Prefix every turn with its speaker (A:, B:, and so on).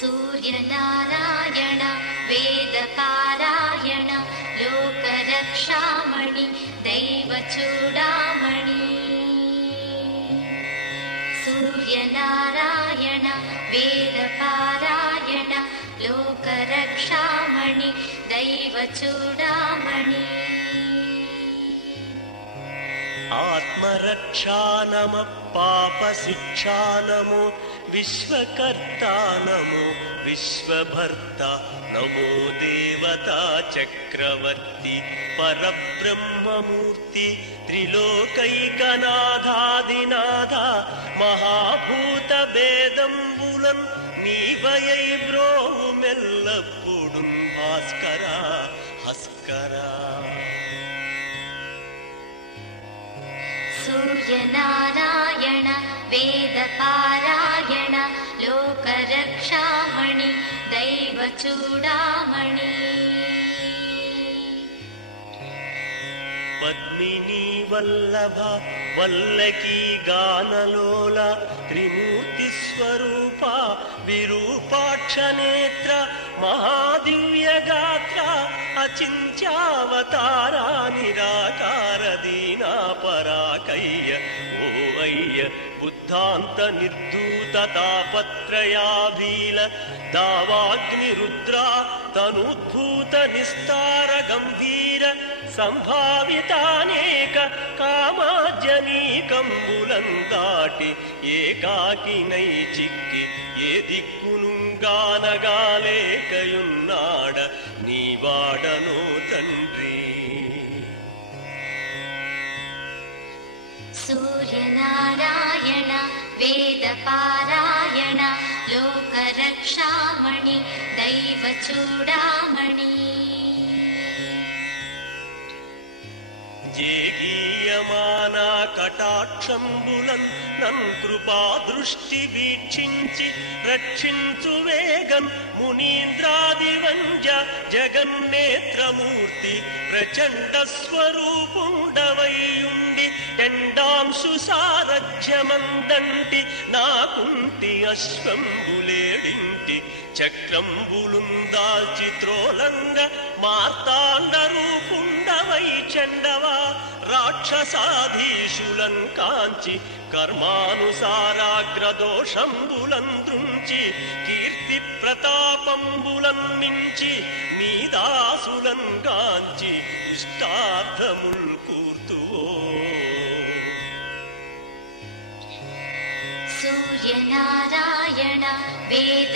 A: सूर्यनारायण वेदपारायण लोकरक्षामणि दैवचूडामणि सूर्यनारायण वेदपारायण लोकरक्षामणि दैवचूडामणि
B: ఆత్మరక్షానమ పాప శిక్షానము విశ్వకర్తానము విశ్వభర్త నమో దేవతా చక్రవర్తి పరబ్రహ్మమూర్తి త్రిలోకైకనాథాదినాథ మహాభూత భేదంబులన్ నీవయై బ్రోవు మెల్లప్పుడు భాస్కరా.
A: सूर्यनारायण वेदपारायण लोकरक्षामणि दैवचूडामणि
B: पद्मिनी वल्लभ वल्लकी गानलोल त्रिमूर्तिस्वरूपा विरूपाक्षनेत्र महादिव्यगात्रा अचिन्त्यावतारा निराकार పరాకయ్య ఓ అయ్య బుద్ధాంత నిర్దూత తాపత్రయాభీల దావాగ్ని రుద్ర తనుద్భూత నిస్తార గంభీర సంభావితానేక కామాజనీకంబులం దాటి ఏకాకినై చిక్కి ఏ దిక్కునుగానగాలేకయున్నాడ నీవాడనో తండ్రి.
A: सूर्यनारायण वेदपारायण लोकरक्षामणि दैवचूडामणि
B: కటాక్షంబులన్ నన్ కృపా దృష్టి వీక్షించి రక్షించు వేగం మునీంద్రాదివంజ జగన్నేత్రమూర్తి ప్రచండ స్వరూపుండవైయుండి ఎండాంశు సారథ్యమందంటి నాకుంటి అశ్వంబులేడింటి చక్రంబులుందాల్చి త్రోలంగ మార్తాండ కై చెండవా? రాక్షసాధీశులం కాంచి కర్మానుసారాగ్రదోషంబులంద్రుంచి కీర్తి ప్రతాపంబులం మించి నీ దాసులం కాంచి ఇష్టార్థముల్ కూర్తువో.
A: సూర్యనారాయణ వేద